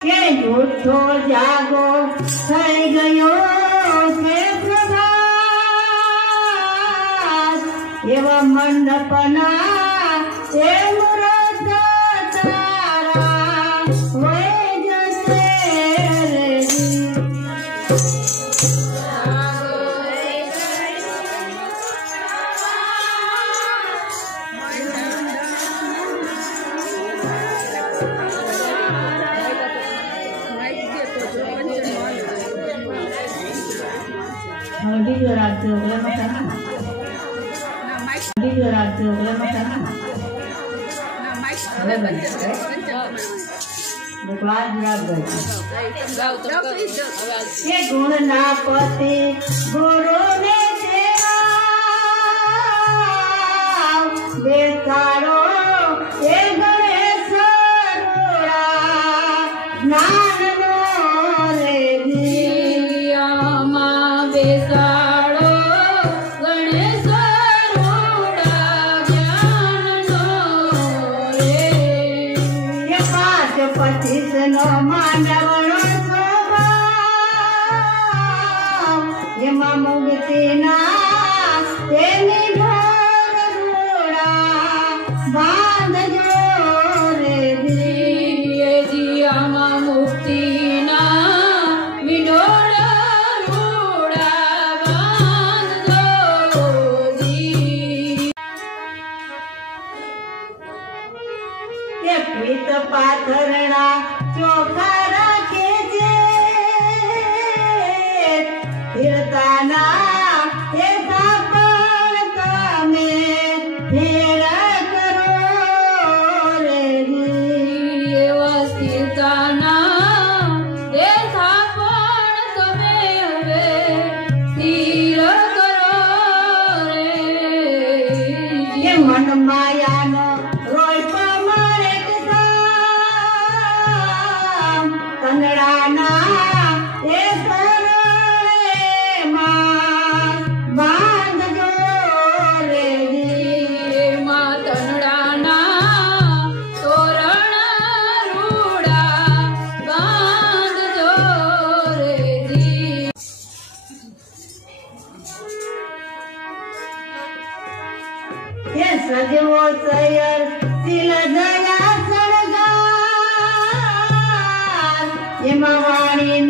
के झूठो जागो થઈ ગયો છે પ્રભાત એવા મંડપના એ મુરત તારા હોય જશે રે Video radio makan. Video radio makan. भगवान ये गुण ना पते गुरु ने तेरा बेतारो ये गणेश नान नो रे दिया माँ बेसाड़ो गणेश पच्चीस नो मांडवनो स्वभाव ये मुक्ति ना तेनी ढोर घोड़ा बांध जो रे दिए जिया माँ मुक्ति ना विडोर घोड़ा बांध जो दी ये पीत पाथरना चोखा राखे छे फिरताना ए पापड़ तमे फेर करो रे ये वस्तिताना ए थापण तमे हवे स्थिर करो रे ये मन मायानो रोय कन्नड़ाना ए करोड़े माँ बांध जो रे दिए माँ कन्नड़ाना तोरण रूड़ा बांध जो रे दी ये सजवो सयर सिल दया सड़गा ये मवाणी